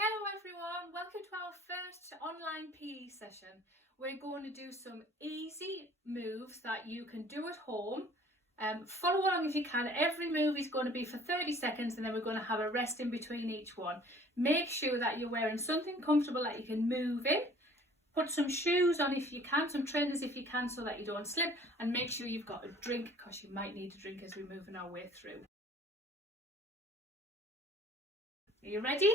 Hello everyone, welcome to our first online PE session. We're going to do some easy moves that you can do at home. Follow along if you can. Every move is going to be for 30 seconds and then we're going to have a rest in between each one. Make sure that you're wearing something comfortable that you can move in. Put some shoes on if you can, some trainers if you can, so that you don't slip, and make sure you've got a drink because you might need a drink as we're moving our way through. Are you ready?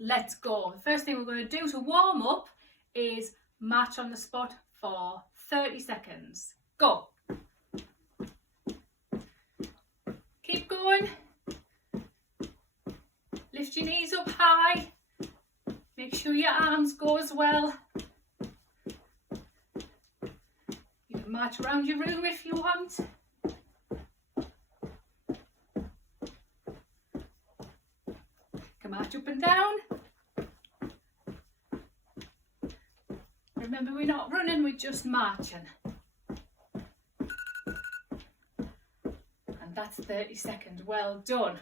Let's go. The first thing we're going to do to warm up is march on the spot for 30 seconds. Go. Keep going. Lift your knees up high. Make sure your arms go as well. You can march around your room if you want. You can march up and down. Remember, we're not running, we're just marching. And that's 30 seconds. Well done.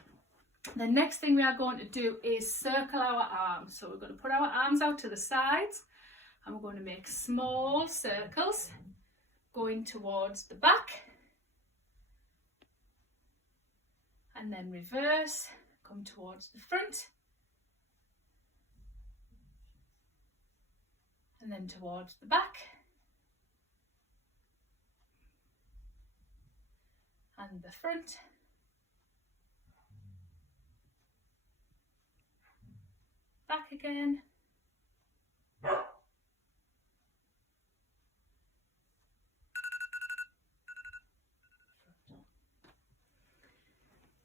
The next thing we are going to do is circle our arms. So we're going to put our arms out to the sides and we're going to make small circles going towards the back. And then reverse, come towards the front. And then towards the back. And the front. Back again.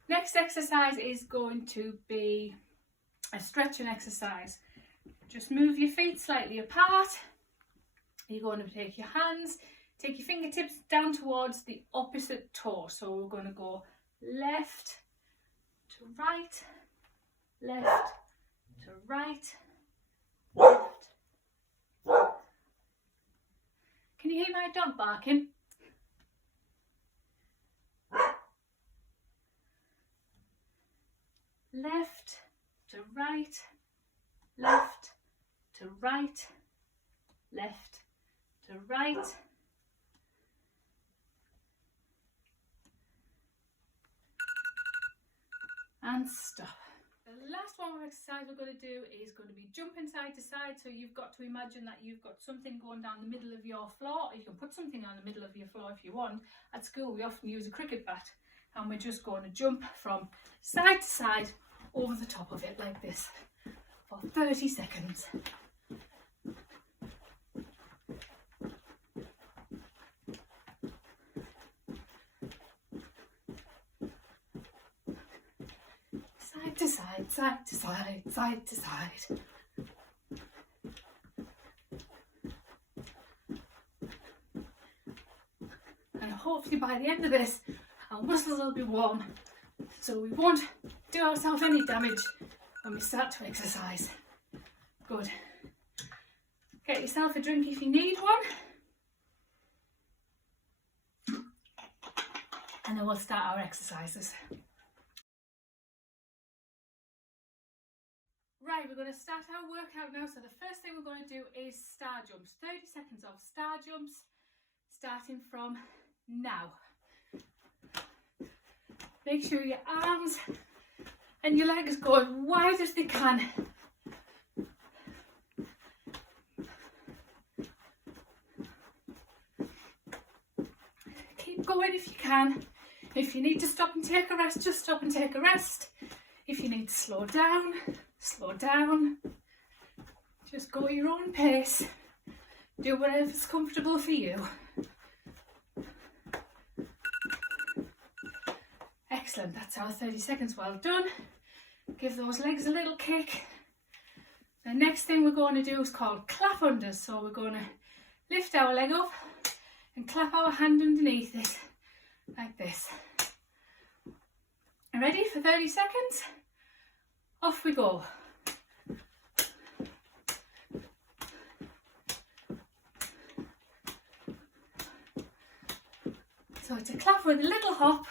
Next exercise is going to be a stretching exercise. Just move your feet slightly apart. You're going to take your hands, take your fingertips down towards the opposite toe. So we're going to go left to right, left to right, left. Can you hear my dog barking? Left to right, left to right, left to right. And stop. The last one exercise we're going to do is going to be jumping side to side. So you've got to imagine that you've got something going down the middle of your floor. You can put something on the middle of your floor if you want. At school we often use a cricket bat and we're just going to jump from side to side over the top of it like this for 30 seconds. Side to side, side to side, side to side. And hopefully by the end of this, our muscles will be warm, so we won't do ourselves any damage when we start to exercise. Good. Get yourself a drink if you need one. And then we'll start our exercises. Right, we're going to start our workout now. So the first thing we're going to do is star jumps. 30 seconds of star jumps, starting from now. Make sure your arms and your legs go as wide as they can. Keep going if you can. If you need to stop and take a rest, just stop and take a rest. If you need to slow down, slow down. Just go at your own pace. Do whatever's comfortable for you. Excellent, that's our 30 seconds, well done. Give those legs a little kick. The next thing we're going to do is called clap unders. So we're going to lift our leg up and clap our hand underneath it, like this. Ready for 30 seconds? Off we go. So it's a clap with a little hop.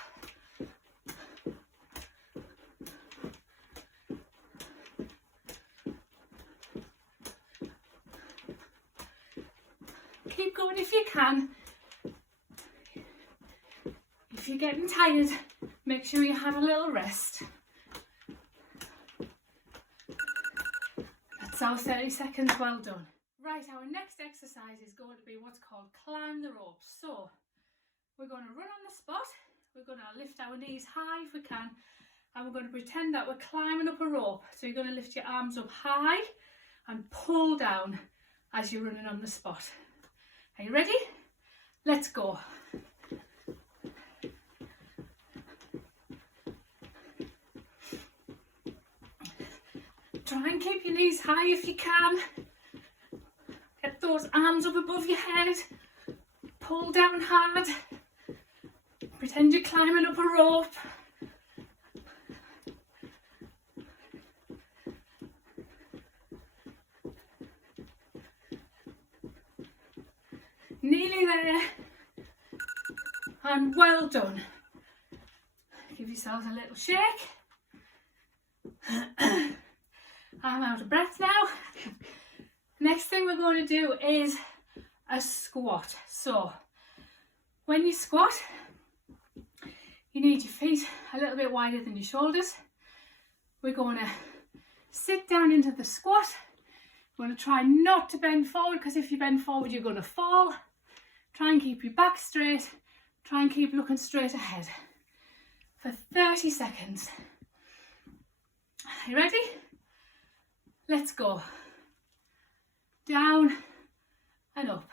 Keep going if you can. If you're getting tired, make sure you have a little rest. That's our 30 seconds, well done. Right, our next exercise is going to be what's called climb the ropes. So we're going to run on the spot, we're going to lift our knees high if we can, and we're going to pretend that we're climbing up a rope. So you're going to lift your arms up high and pull down as you're running on the spot. Are you ready? Let's go. Try and keep your knees high if you can. Get those arms up above your head. Pull down hard. Pretend you're climbing up a rope. Nearly there. And well done. Give yourselves a little shake. I'm out of breath now. Next thing we're going to do is a squat. So when you squat, you need your feet a little bit wider than your shoulders. We're going to sit down into the squat. We're going to try not to bend forward, because if you bend forward you're going to fall. Try and keep your back straight. Try and keep looking straight ahead for 30 seconds. Are you ready? Let's go. Down and up.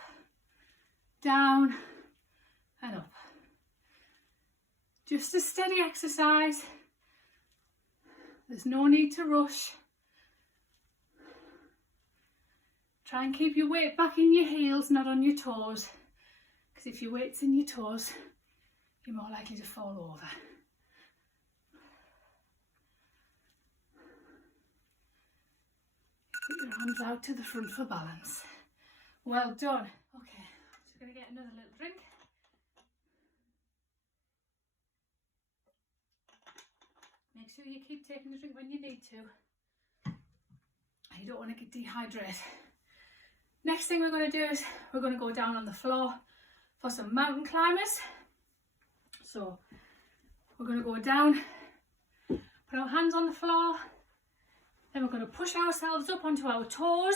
Down and up. Just a steady exercise. There's no need to rush. Try and keep your weight back in your heels, not on your toes. Because if your weight's in your toes, you're more likely to fall over. Put your arms out to the front for balance. Well done. Okay, just going to get another little drink. Make sure you keep taking the drink when you need to. You don't want to get dehydrated. Next thing we're going to do is we're going to go down on the floor for some mountain climbers. So we're going to go down, put our hands on the floor. Then we're going to push ourselves up onto our toes,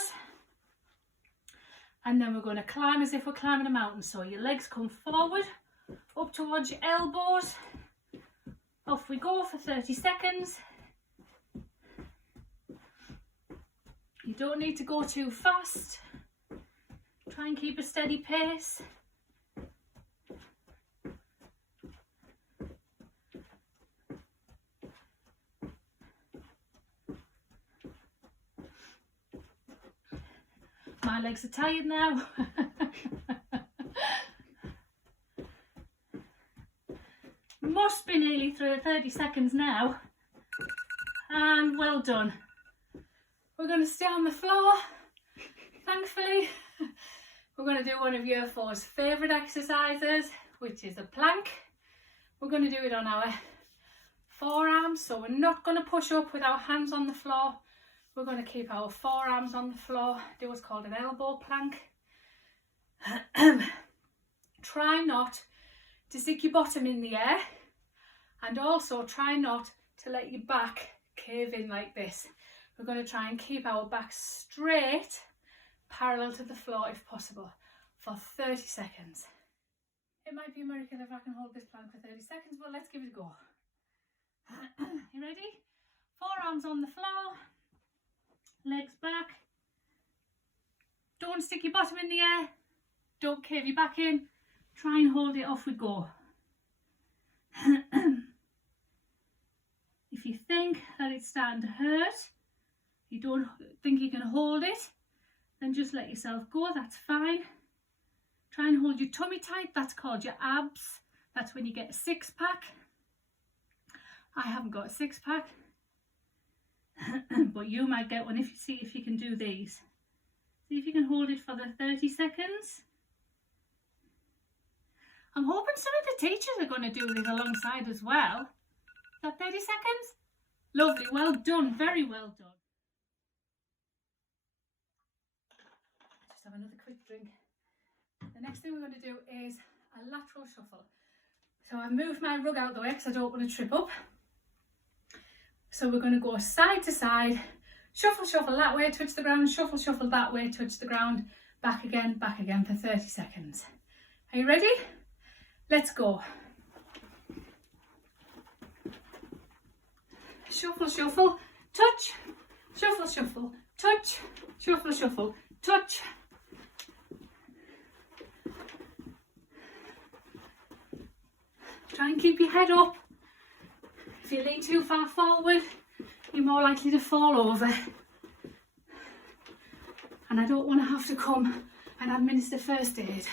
and then we're going to climb as if we're climbing a mountain. So your legs come forward, up towards your elbows. Off we go for 30 seconds. You don't need to go too fast. Try and keep a steady pace. My legs are tired now. Must be nearly through 30 seconds now. And well done. We're going to stay on the floor, thankfully. We're going to do one of year 4's favourite exercises, which is a plank. We're going to do it on our forearms, so we're not going to push up with our hands on the floor. We're going to keep our forearms on the floor, do what's called an elbow plank. Try not to stick your bottom in the air, and also try not to let your back cave in like this. We're going to try and keep our back straight, parallel to the floor if possible, for 30 seconds. It might be a miracle if I can hold this plank for 30 seconds, but let's give it a go. You ready? Forearms on the floor, legs back. Don't stick your bottom in the air, don't cave your back in. Try and hold it, off we go. If you think that it's starting to hurt, you don't think you can hold it, then just let yourself go, that's fine. Try and hold your tummy tight, that's called your abs. That's when you get a six-pack. I haven't got a six-pack, but you might get one if you see if you can do these. See if you can hold it for the 30 seconds. I'm hoping some of the teachers are going to do this alongside as well. Is that 30 seconds? Lovely, well done, very well done. Just have another quick drink. The next thing we're going to do is a lateral shuffle. So I've moved my rug out the way because I don't want to trip up. So we're going to go side to side, shuffle, shuffle that way, touch the ground, shuffle, shuffle that way, touch the ground, back again for 30 seconds. Are you ready? Let's go. Shuffle, shuffle, touch, shuffle, shuffle, touch, shuffle, shuffle, touch. Try and keep your head up. If you lean too far forward, you're more likely to fall over. And I don't want to have to come and administer first aid.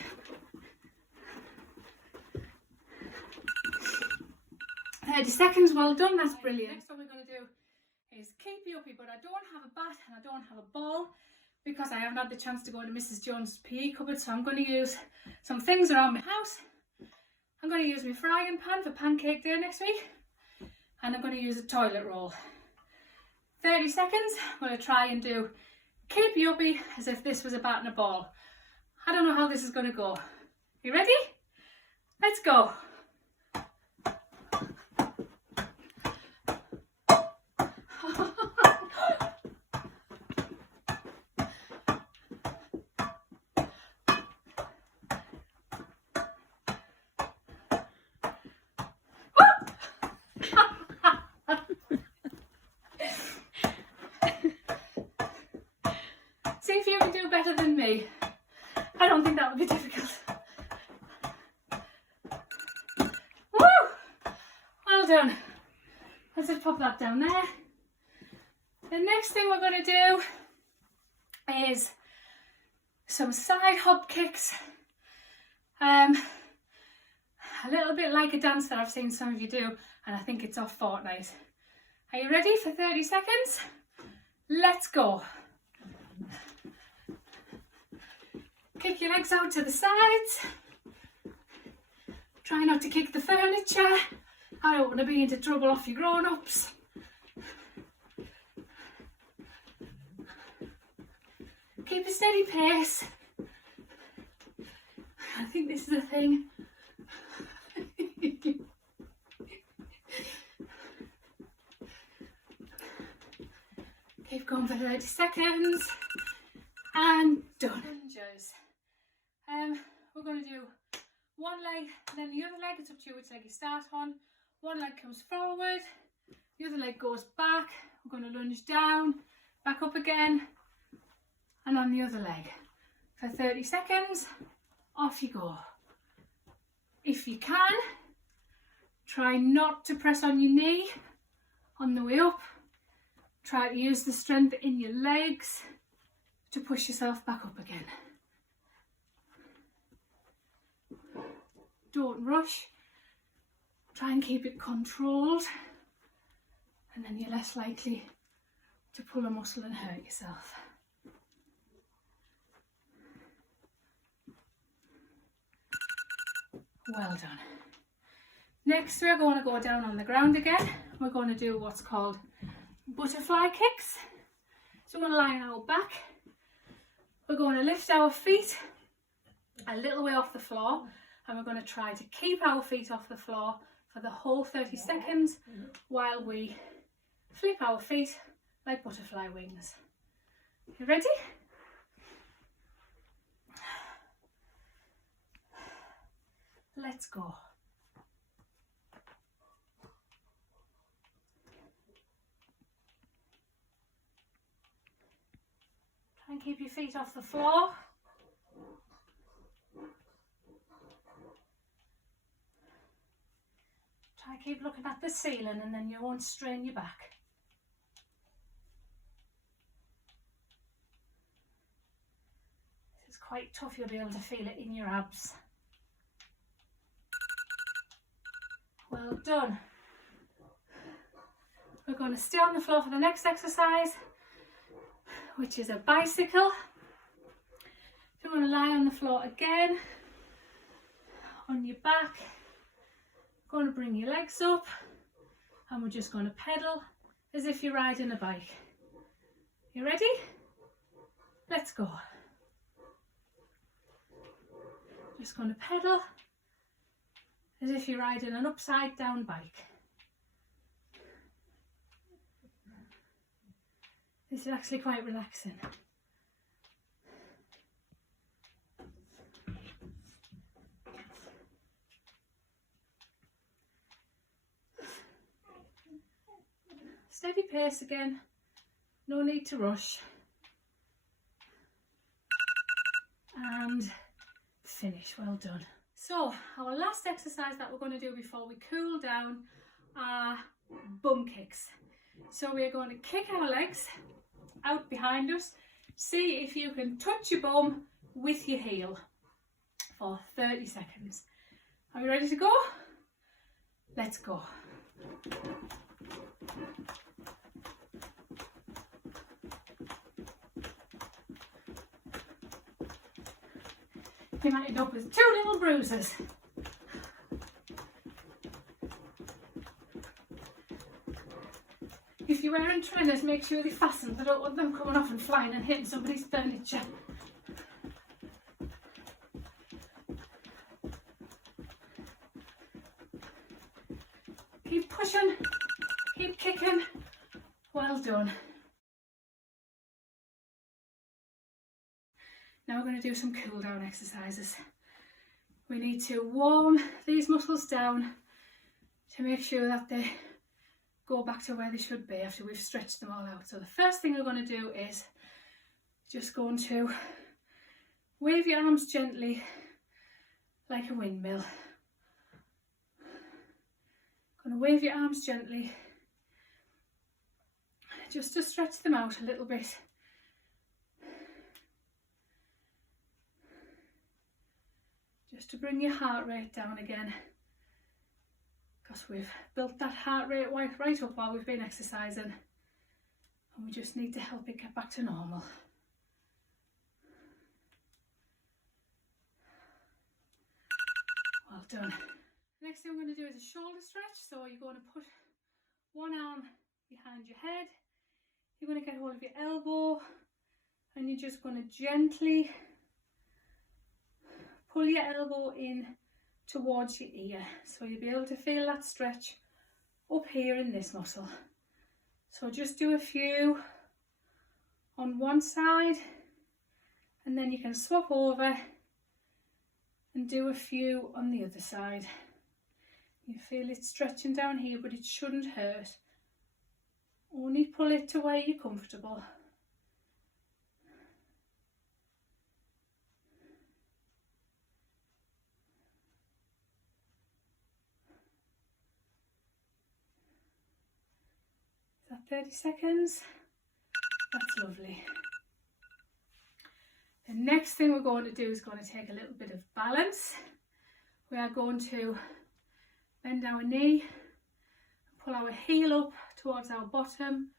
Seconds, well done, that's brilliant. Next what we're going to do is keep you uppy, but I don't have a bat and I don't have a ball because I haven't had the chance to go into Mrs. Jones' PE cupboard, so I'm going to use some things around my house. I'm going to use my frying pan for pancake day next week, and I'm going to use a toilet roll. 30 seconds, I'm going to try and do keep you uppy as if this was a bat and a ball. I don't know how this is going to go. You ready? Let's go. See if you can do better than me. I don't think that would be difficult. Woo! Well done. Let's just pop that down there. The next thing we're going to do is some side hop kicks. A little bit like a dance that I've seen some of you do, and I think it's off Fortnite. Are you ready for 30 seconds? Let's go. Kick your legs out to the sides. Try not to kick the furniture. I don't want to be into trouble off your grown-ups. Keep a steady pace. I think this is a thing. Keep going for 30 seconds. And done. Lunges. We're going to do one leg and then the other leg. It's up to you which leg you start on. One leg comes forward, the other leg goes back. We're going to lunge down, back up again, and on the other leg. For 30 seconds, off you go. If you can, try not to press on your knee on the way up. Try to use the strength in your legs to push yourself back up again. Don't rush. Try and keep it controlled, and then you're less likely to pull a muscle and hurt yourself. Well done. Next we're going to go down on the ground again. We're going to do what's called butterfly kicks. So we're going to lie on our back. We're going to lift our feet a little way off the floor, and we're going to try to keep our feet off the floor for the whole 30 seconds while we flip our feet like butterfly wings. You ready? Let's go. Try and keep your feet off the floor. Try keep looking at the ceiling, and then you won't strain your back. This is quite tough, you'll be able to feel it in your abs. Well done. We're going to stay on the floor for the next exercise, which is a bicycle. So we're going to lie on the floor again, on your back. Going to bring your legs up, and we're just going to pedal as if you're riding a bike. You ready? Let's go. Just going to pedal as if you're riding an upside down bike. This is actually quite relaxing. Steady pace again, no need to rush. And finish, well done. So our last exercise that we're going to do before we cool down are bum kicks. So we're going to kick our legs out behind us. See if you can touch your bum with your heel for 30 seconds. Are you ready to go? Let's go. You might end up with 2 little bruises. If you're wearing trainers, make sure they're fastened. I don't want them coming off and flying and hitting somebody's furniture. Keep pushing, keep kicking. Well done. Now we're going to do some cool down exercises. We need to warm these muscles down to make sure that they go back to where they should be after we've stretched them all out. So the first thing we're going to do is just going to wave your arms gently like a windmill. Going to wave your arms gently just to stretch them out a little bit. Just to bring your heart rate down again, because we've built that heart rate right up while we've been exercising, and we just need to help it get back to normal. Well done. Next thing we're going to do is a shoulder stretch. So you're going to put one arm behind your head, you're going to get hold of your elbow, and you're just going to gently pull your elbow in towards your ear, so you'll be able to feel that stretch up here in this muscle. So just do a few on one side, and then you can swap over and do a few on the other side. You feel it stretching down here, but it shouldn't hurt. Only pull it to where you're comfortable. Is that 30 seconds? That's lovely. The next thing we're going to do is going to take a little bit of balance. We are going to bend our knee, pull our heel up towards our bottom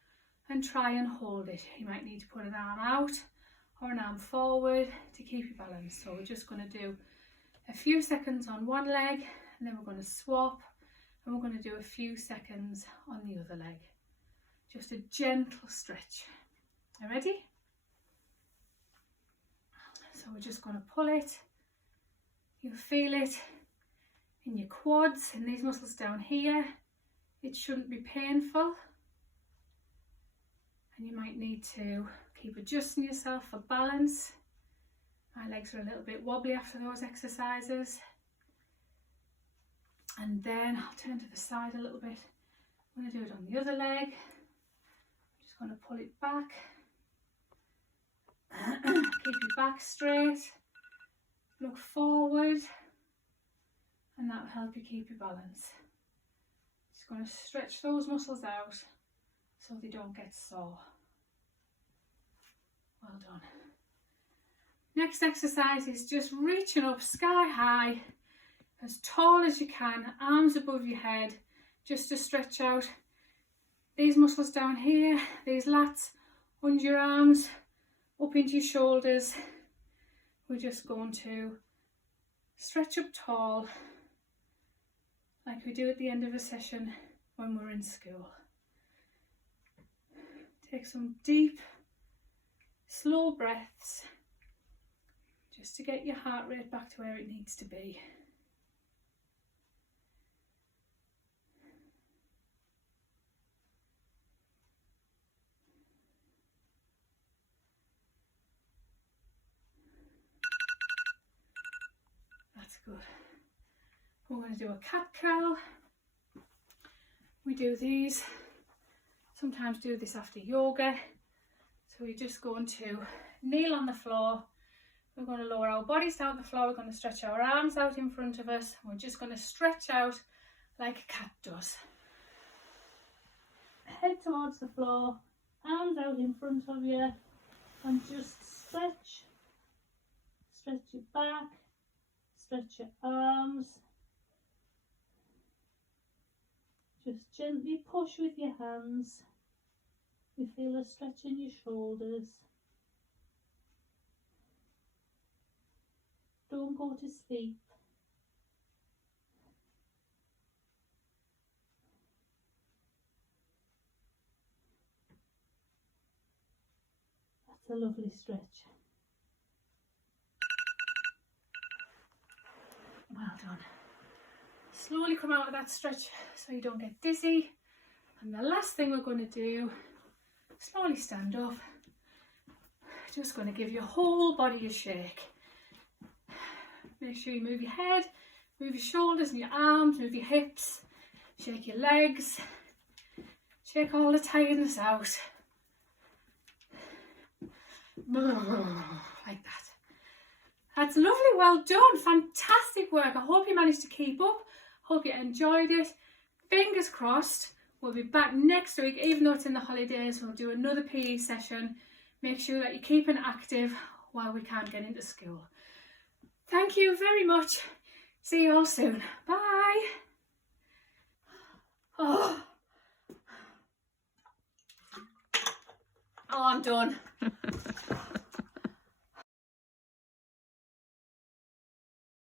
and try and hold it. You might need to put an arm out or an arm forward to keep your balance. So we're just going to do a few seconds on one leg, and then we're going to swap, and we're going to do a few seconds on the other leg. Just a gentle stretch. Are you ready? So we're just going to pull it. You'll feel it in your quads and these muscles down here. It shouldn't be painful. And you might need to keep adjusting yourself for balance. My legs are a little bit wobbly after those exercises. And then I'll turn to the side a little bit. I'm going to do it on the other leg. I'm just going to pull it back. Keep your back straight. Look forward. And that will help you keep your balance. Just going to stretch those muscles out so they don't get sore. Well done. Next exercise is just reaching up sky high, as tall as you can, arms above your head, just to stretch out these muscles down here, these lats, under your arms, up into your shoulders. We're just going to stretch up tall, like we do at the end of a session when we're in school. Take some deep, slow breaths. just to get your heart rate back to where it needs to be. That's good. We're going to do a cat cow. We do these, sometimes do this after yoga. So we're just going to kneel on the floor. We're going to lower our bodies down the floor. We're going to stretch our arms out in front of us. We're just going to stretch out like a cat does. Head towards the floor, arms out in front of you, and just stretch. Stretch your back, stretch your arms. Just gently push with your hands. You feel a stretch in your shoulders. Don't go to sleep. That's a lovely stretch. Well done. Slowly come out of that stretch so you don't get dizzy. And the last thing we're going to do, slowly stand up. Just going to give your whole body a shake. Make sure you move your head, move your shoulders and your arms, move your hips, shake your legs, shake all the tiredness out. Like that. That's lovely, well done, fantastic work. I hope you managed to keep up. Hope you enjoyed it. Fingers crossed, we'll be back next week, even though it's in the holidays. We'll do another PE session. Make sure that you're keeping active while we can't get into school. Thank you very much. See you all soon. Bye. Oh, I'm done.